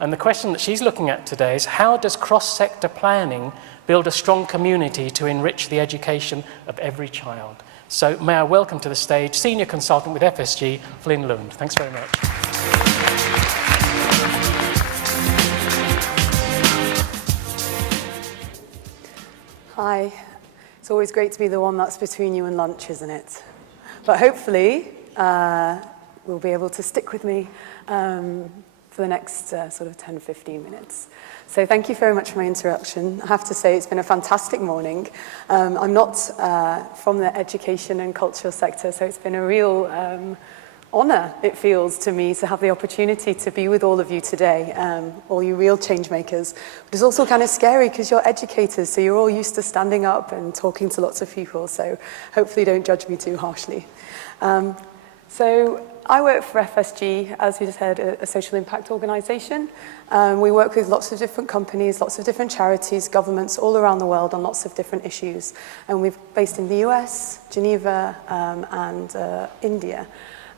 And the question that she's looking at today is, how does cross-sector planning build a strong community to enrich the education of every child? So may I welcome to the stage Senior Consultant with FSG, Flynn Lund. Thanks very much. Hi. It's always great to be the one that's between you and lunch, isn't it? But hopefully, will be able to stick with me for the next sort of 10, 15 minutes. So thank you very much for my introduction. I have to say it's been a fantastic morning. I'm not from the education and cultural sector, so it's been a real honor, it feels to me, to have the opportunity to be with all of you today, all you real change makers. But it's also kind of scary because you're educators, so you're all used to standing up and talking to lots of people, so hopefully don't judge me too harshly. So I work for FSG, as you just heard, a social impact organization. We work with lots of different companies, lots of different charities, governments all around the world on lots of different issues. And we're based in the US, Geneva, and India.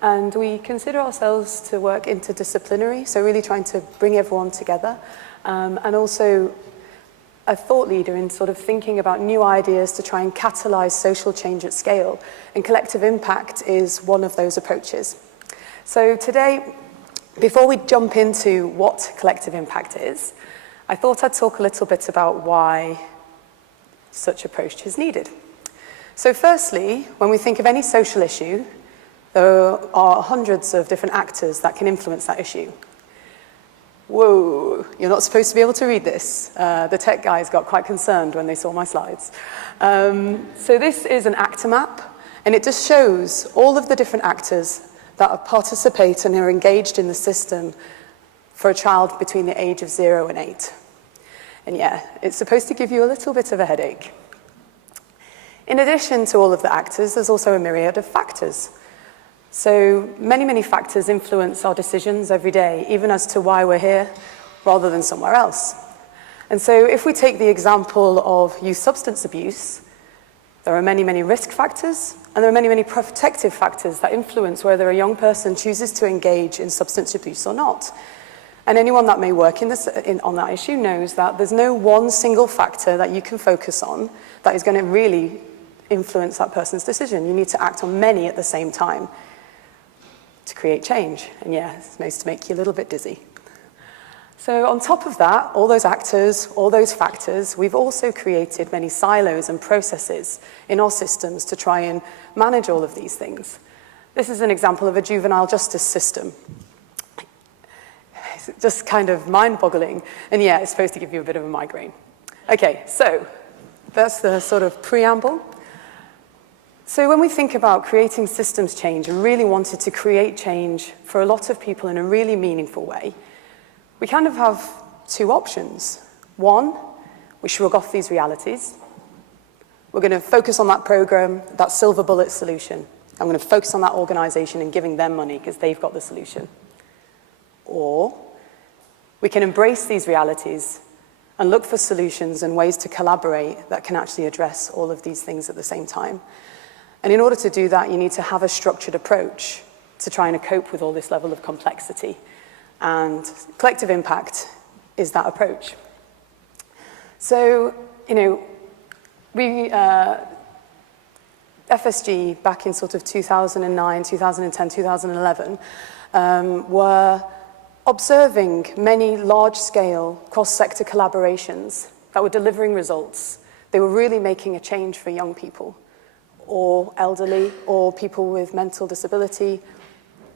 And we consider ourselves to work interdisciplinary, so really trying to bring everyone together, and also a thought leader in sort of thinking about new ideas to try and catalyze social change at scale. And collective impact is one of those approaches. So today, before we jump into what collective impact is, I thought I'd talk a little bit about why such approach is needed. So firstly, when we think of any social issue, there are hundreds of different actors that can influence that issue. Whoa, you're not supposed to be able to read this. The tech guys got quite concerned when they saw my slides. So this is an actor map, and it just shows all of the different actors that participate and are engaged in the system for a child between the age of 0 and 8. And yeah, it's supposed to give you a little bit of a headache. In addition to all of the actors, there's also a myriad of factors. So many, many factors influence our decisions every day, even as to why we're here rather than somewhere else. And so if we take the example of youth substance abuse, there are many, many risk factors, and there are many, many protective factors that influence whether a young person chooses to engage in substance abuse or not. And anyone that may work on that issue knows that there's no one single factor that you can focus on that is going to really influence that person's decision. You need to act on many at the same time to create change. And yeah, it's supposed to make you a little bit dizzy. So on top of that, all those actors, all those factors, we've also created many silos and processes in our systems to try and manage all of these things. This is an example of a juvenile justice system. It's just kind of mind-boggling. And yeah, it's supposed to give you a bit of a migraine. Okay, so that's the sort of preamble. So when we think about creating systems change and really wanted to create change for a lot of people in a really meaningful way, we kind of have two options. One, we shrug off these realities. We're going to focus on that program, that silver bullet solution. I'm going to focus on that organization and giving them money because they've got the solution. Or we can embrace these realities and look for solutions and ways to collaborate that can actually address all of these things at the same time. And in order to do that, you need to have a structured approach to trying to cope with all this level of complexity. And collective impact is that approach. So, FSG back in sort of 2009, 2010, 2011, were observing many large-scale cross-sector collaborations that were delivering results. They were really making a change for young people, or elderly, or people with mental disability,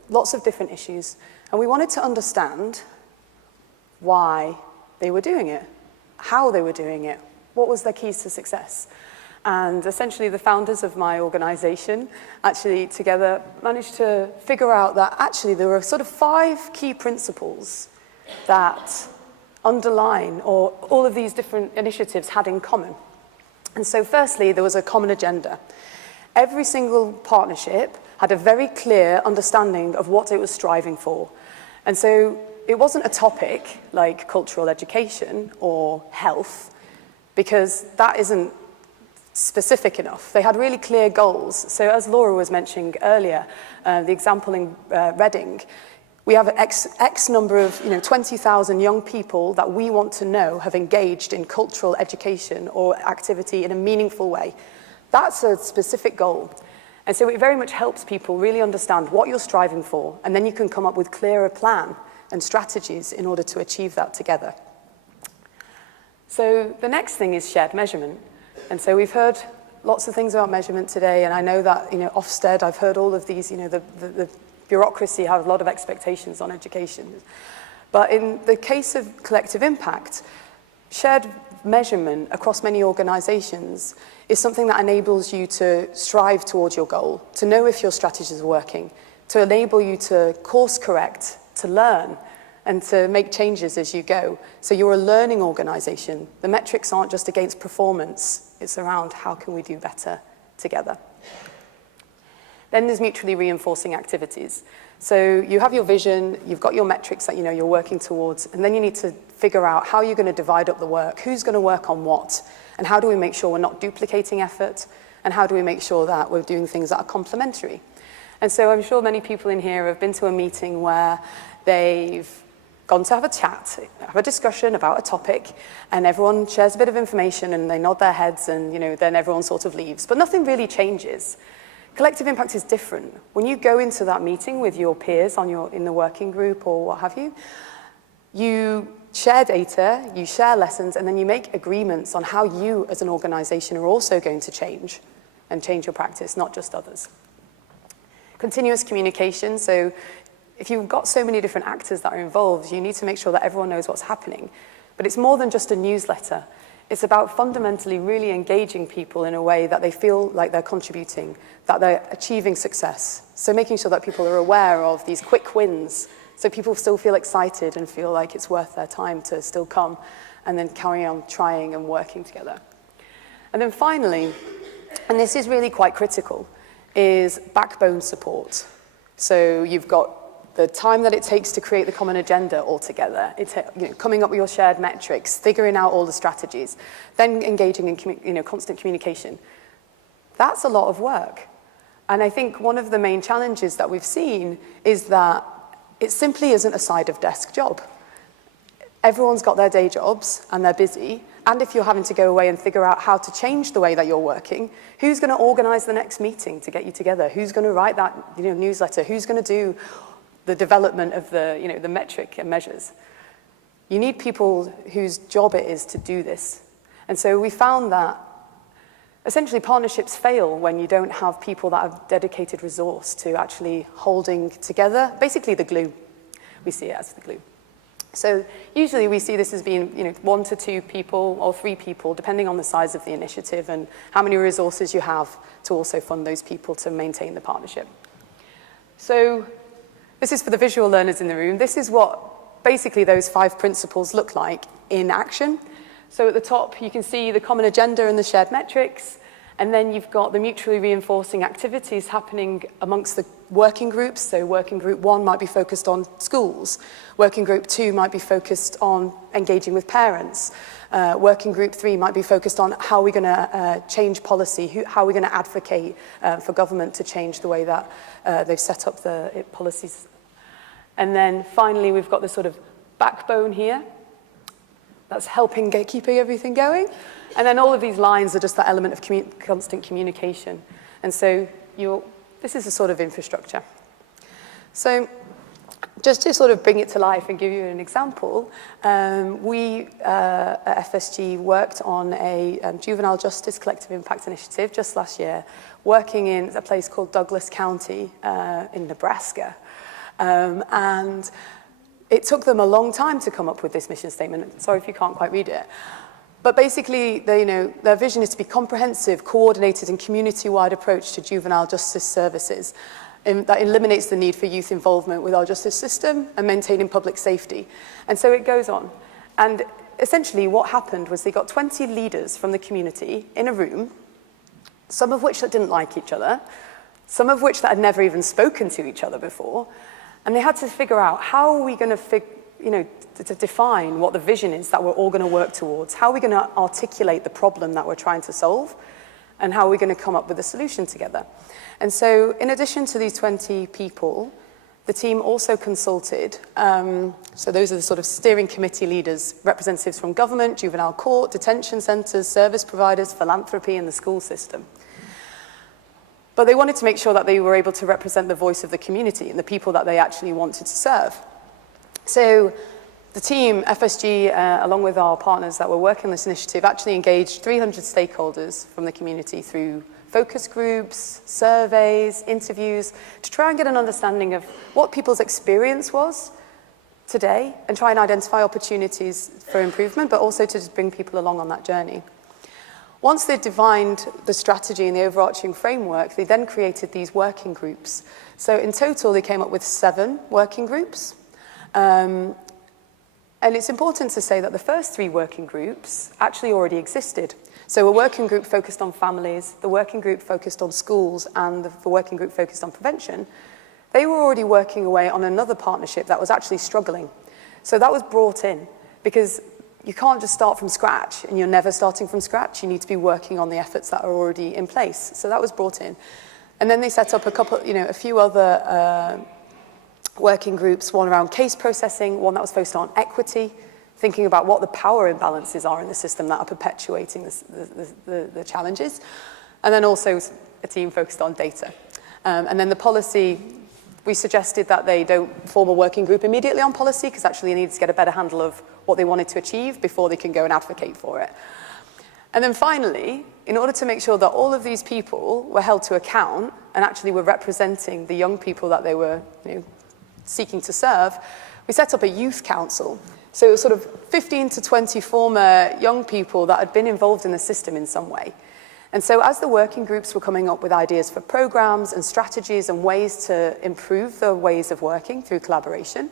lots of different issues. And we wanted to understand why they were doing it, how they were doing it, what was their keys to success. And essentially the founders of my organization actually together managed to figure out that actually there were sort of 5 key principles that underline or all of these different initiatives had in common. And so firstly, there was a common agenda. Every single partnership had a very clear understanding of what it was striving for. And so it wasn't a topic like cultural education or health, because that isn't specific enough. They had really clear goals. So as Laura was mentioning earlier, the example in Reading, We have X number of 20,000 young people that we want to know have engaged in cultural education or activity in a meaningful way. That's a specific goal. And so it very much helps people really understand what you're striving for, and then you can come up with clearer plan and strategies in order to achieve that together. So the next thing is shared measurement. And so we've heard lots of things about measurement today, and I know that, Ofsted, I've heard all of these, the bureaucracy has a lot of expectations on education. But in the case of collective impact, shared measurement across many organizations is something that enables you to strive towards your goal, to know if your strategies are working, to enable you to course correct, to learn, and to make changes as you go. So you're a learning organization. The metrics aren't just against performance, it's around how can we do better together. Then there's mutually reinforcing activities. So you have your vision, you've got your metrics that you're working towards, and then you need to figure out how you're going to divide up the work, who's going to work on what, and how do we make sure we're not duplicating effort, and how do we make sure that we're doing things that are complementary. And so I'm sure many people in here have been to a meeting where they've gone to have a chat, have a discussion about a topic, and everyone shares a bit of information and they nod their heads and then everyone sort of leaves, but nothing really changes. Collective impact is different. When you go into that meeting with your peers in the working group or what have you, you share data, you share lessons, and then you make agreements on how you as an organization are also going to change and change your practice, not just others. Continuous communication. So if you've got so many different actors that are involved, you need to make sure that everyone knows what's happening. But it's more than just a newsletter. It's about fundamentally really engaging people in a way that they feel like they're contributing, that they're achieving success. So making sure that people are aware of these quick wins, so people still feel excited and feel like it's worth their time to still come and then carry on trying and working together. And then finally, and this is really quite critical, is backbone support. So you've got the time that it takes to create the common agenda altogether, coming up with your shared metrics, figuring out all the strategies, then engaging in constant communication. That's a lot of work. And I think one of the main challenges that we've seen is that it simply isn't a side-of-desk job. Everyone's got their day jobs and they're busy. And if you're having to go away and figure out how to change the way that you're working, who's going to organize the next meeting to get you together? Who's going to write that newsletter? Who's going to do the development of the metric and measures? You need people whose job it is to do this. And so we found that essentially partnerships fail when you don't have people that have dedicated resource to actually holding together, basically the glue. We see it as the glue. So usually we see this as being 1 to 2 people or 3 people, depending on the size of the initiative and how many resources you have to also fund those people to maintain the partnership. So this is for the visual learners in the room. This is what basically those 5 principles look like in action. So at the top, you can see the common agenda and the shared metrics, and then you've got the mutually reinforcing activities happening amongst the working groups. So working group 1 might be focused on schools. Working group 2 might be focused on engaging with parents. Working group 3 might be focused on how we're going to change policy, how we're going to advocate for government to change the way that they've set up the policies. And then finally, we've got the sort of backbone here. That's helping keeping everything going. And then all of these lines are just that element of constant communication. And so this is a sort of infrastructure. So just to sort of bring it to life and give you an example, we at FSG worked on a juvenile justice collective impact initiative just last year, working in a place called Douglas County in Nebraska. And it took them a long time to come up with this mission statement. Sorry if you can't quite read it. But basically, their vision is to be comprehensive, coordinated, and community-wide approach to juvenile justice services that eliminates the need for youth involvement with our justice system and maintaining public safety. And so it goes on. And essentially what happened was they got 20 leaders from the community in a room, some of which that didn't like each other, some of which that had never even spoken to each other before, and they had to figure out how are we going to define what the vision is that we're all going to work towards, how are we going to articulate the problem that we're trying to solve, and how are we going to come up with a solution together. And so in addition to these 20 people, the team also consulted, so those are the sort of steering committee leaders, representatives from government, juvenile court, detention centres, service providers, philanthropy, and the school system. But they wanted to make sure that they were able to represent the voice of the community and the people that they actually wanted to serve. So the team, FSG, along with our partners that were working on this initiative, actually engaged 300 stakeholders from the community through focus groups, surveys, interviews, to try and get an understanding of what people's experience was today and try and identify opportunities for improvement, but also to just bring people along on that journey. Once they defined the strategy and the overarching framework, they then created these working groups. So in total, they came up with 7 working groups. And it's important to say that the first 3 working groups actually already existed. So a working group focused on families, the working group focused on schools, and the working group focused on prevention. They were already working away on another partnership that was actually struggling. So that was brought in because you can't just start from scratch, and you're never starting from scratch. You need to be working on the efforts that are already in place. So that was brought in. And then they set up a few other working groups, one around case processing, one that was focused on equity, thinking about what the power imbalances are in the system that are perpetuating the challenges. And then also a team focused on data. And then the policy, we suggested that they don't form a working group immediately on policy because actually they need to get a better handle of what they wanted to achieve before they can go and advocate for it. And then finally, in order to make sure that all of these people were held to account and actually were representing the young people that they were seeking to serve, we set up a youth council. So it was sort of 15 to 20 former young people that had been involved in the system in some way. And so as the working groups were coming up with ideas for programs and strategies and ways to improve the ways of working through collaboration,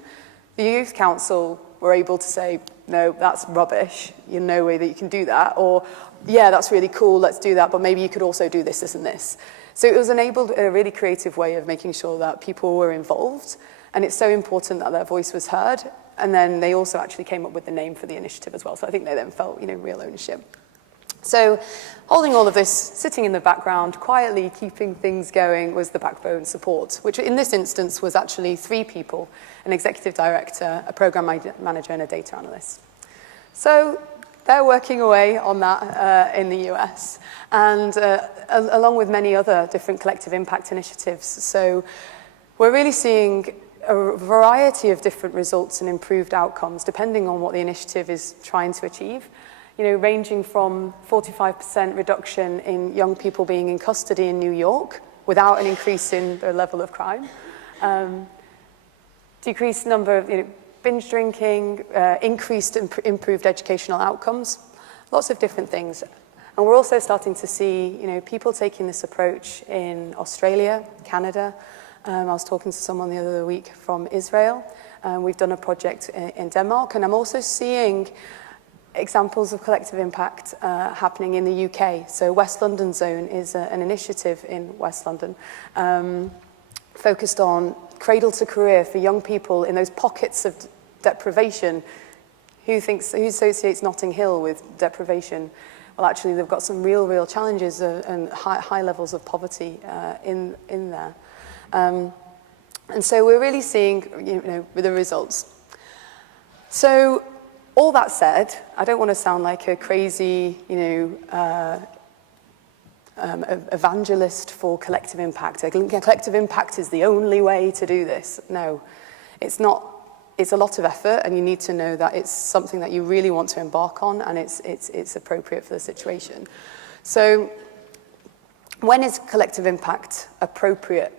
the Youth Council were able to say, no, that's rubbish, there's no way that you can do that, or yeah, that's really cool, let's do that, but maybe you could also do this, this, and this. So it was enabled a really creative way of making sure that people were involved, and it's so important that their voice was heard, and then they also actually came up with the name for the initiative as well, so I think they then felt, real ownership. So holding all of this, sitting in the background, quietly keeping things going was the backbone support, which in this instance was actually 3 people, an executive director, a program manager, and a data analyst. So they're working away on that in the US, and along with many other different collective impact initiatives. So we're really seeing a variety of different results and improved outcomes, depending on what the initiative is trying to achieve. Ranging from 45% reduction in young people being in custody in New York without an increase in the level of crime, decreased number of binge drinking, increased improved educational outcomes, lots of different things. And we're also starting to see people taking this approach in Australia, Canada. I was talking to someone the other week from Israel. We've done a project in Denmark, and I'm also seeing examples of collective impact happening in the UK. So West London Zone is an initiative in West London focused on cradle to career for young people in those pockets of deprivation. Who associates Notting Hill with deprivation? Well, actually, they've got some real challenges and high levels of poverty in there. And so we're really seeing, the results. So all that said, I don't want to sound like a crazy, evangelist for collective impact. Collective impact is the only way to do this. No, it's not. It's a lot of effort, and you need to know that it's something that you really want to embark on, and it's appropriate for the situation. So when is collective impact appropriate?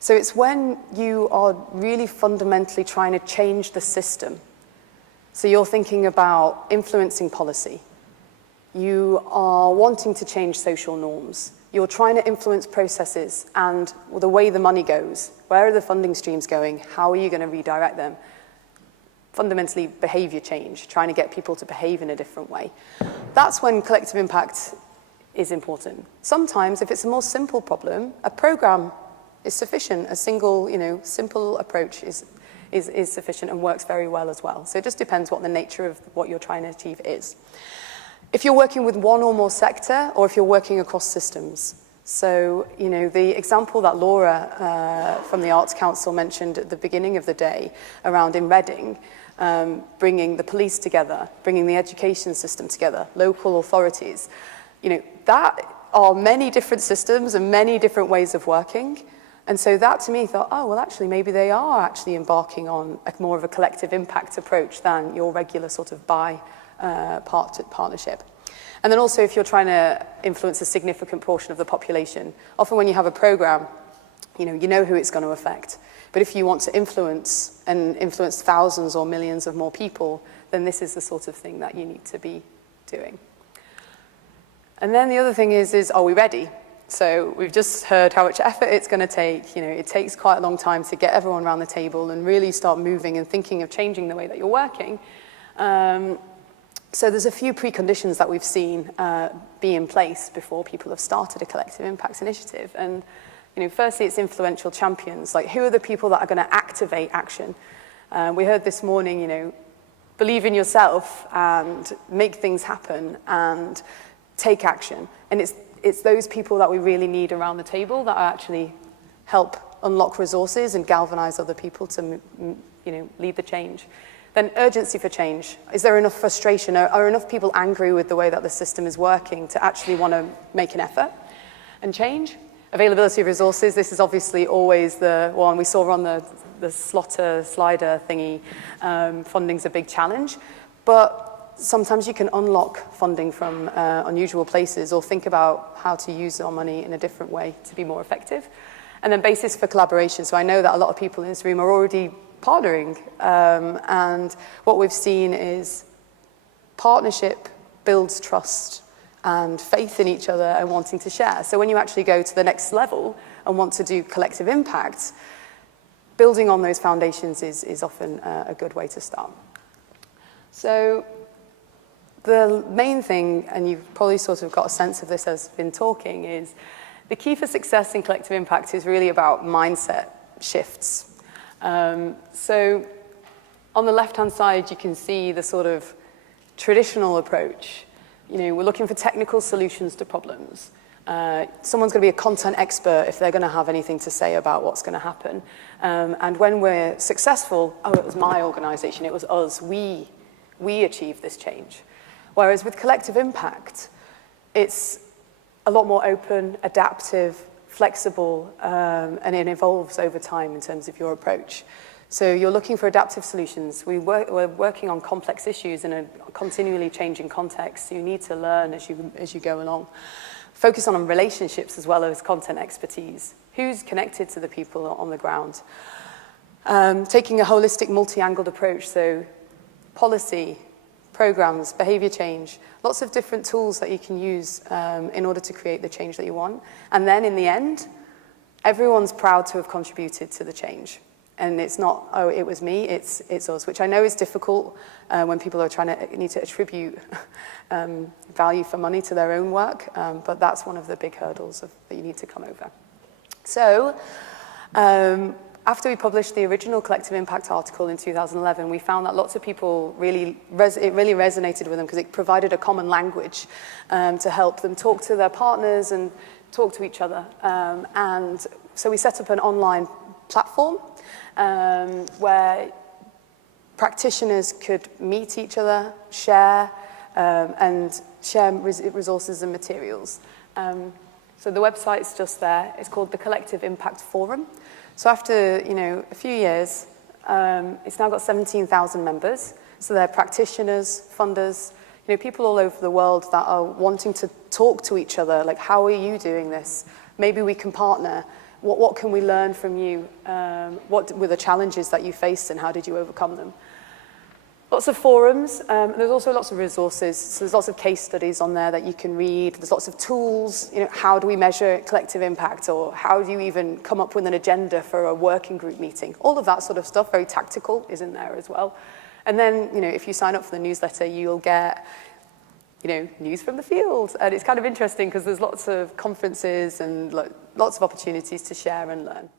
So it's when you are really fundamentally trying to change the system. So you're thinking about influencing policy. You are wanting to change social norms. You're trying to influence processes and the way the money goes. Where are the funding streams going? How are you going to redirect them? Fundamentally, behavior change, trying to get people to behave in a different way. That's when collective impact is important. Sometimes, if it's a more simple problem, a program is sufficient. A single, simple approach is sufficient and works very well as well. So it just depends what the nature of what you're trying to achieve is. If you're working with one or more sector, or if you're working across systems. So, the example that Laura from the Arts Council mentioned at the beginning of the day around in Reading, bringing the police together, bringing the education system together, local authorities, that are many different systems and many different ways of working. And so that to me thought, oh, well, actually, maybe they are actually embarking on more of a collective impact approach than your regular sort of partnership. And then also if you're trying to influence a significant portion of the population, often when you have a program, you know who it's going to affect. But if you want to influence thousands or millions of more people, then this is the sort of thing that you need to be doing. And then the other thing is are we ready? So we've just heard how much effort it's going to take. It takes quite a long time to get everyone around the table and really start moving and thinking of changing the way that you're working. So there's a few preconditions that we've seen be in place before people have started a collective impact initiative. And firstly, it's influential champions. Like, who are the people that are going to activate action? We heard this morning, believe in yourself and make things happen and take action. And it's those people that we really need around the table that actually help unlock resources and galvanize other people to lead the change. Then urgency for change. Is there enough frustration? Are enough people angry with the way that the system is working to actually want to make an effort and change? Availability of resources. This is obviously always the one we saw on the slotter slider thingy. Funding's a big challenge, but sometimes you can unlock funding from unusual places or think about how to use our money in a different way to be more effective. And then basis for collaboration. So I know that a lot of people in this room are already partnering, and what we've seen is partnership builds trust and faith in each other and wanting to share. So when you actually go to the next level and want to do collective impact, building on those foundations is often a good way to start. So the main thing, and you've probably sort of got a sense of this as I've been talking, is the key for success in collective impact is really about mindset shifts. So on the left-hand side, you can see the sort of traditional approach. We're looking for technical solutions to problems. Someone's going to be a content expert if they're going to have anything to say about what's going to happen. And when we're successful, it was my organization, it was us, we achieved this change. Whereas with collective impact, it's a lot more open, adaptive, flexible, and it evolves over time in terms of your approach. So you're looking for adaptive solutions. We're working on complex issues in a continually changing context. So you need to learn as you go along. Focus on relationships as well as content expertise. Who's connected to the people on the ground? Taking a holistic, multi-angled approach. So policy, programs, behavior change, lots of different tools that you can use in order to create the change that you want. And then in the end, everyone's proud to have contributed to the change. And it's not, it was me, it's us, which I know is difficult when people are need to attribute value for money to their own work, but that's one of the big hurdles that you need to come over. So, after we published the original Collective Impact article in 2011, we found that lots of people it really resonated with them because it provided a common language to help them talk to their partners and talk to each other. And so we set up an online platform where practitioners could meet each other, share resources and materials. So the website's just there. It's called the Collective Impact Forum. So after a few years, it's now got 17,000 members. So they're practitioners, funders, people all over the world that are wanting to talk to each other. Like, how are you doing this? Maybe we can partner. What can we learn from you? What were the challenges that you faced and how did you overcome them? Lots of forums. There's also lots of resources. So there's lots of case studies on there that you can read. There's lots of tools. How do we measure collective impact, or how do you even come up with an agenda for a working group meeting? All of that sort of stuff, very tactical, is in there as well. And then, if you sign up for the newsletter, you'll get news from the field. And it's kind of interesting because there's lots of conferences and lots of opportunities to share and learn.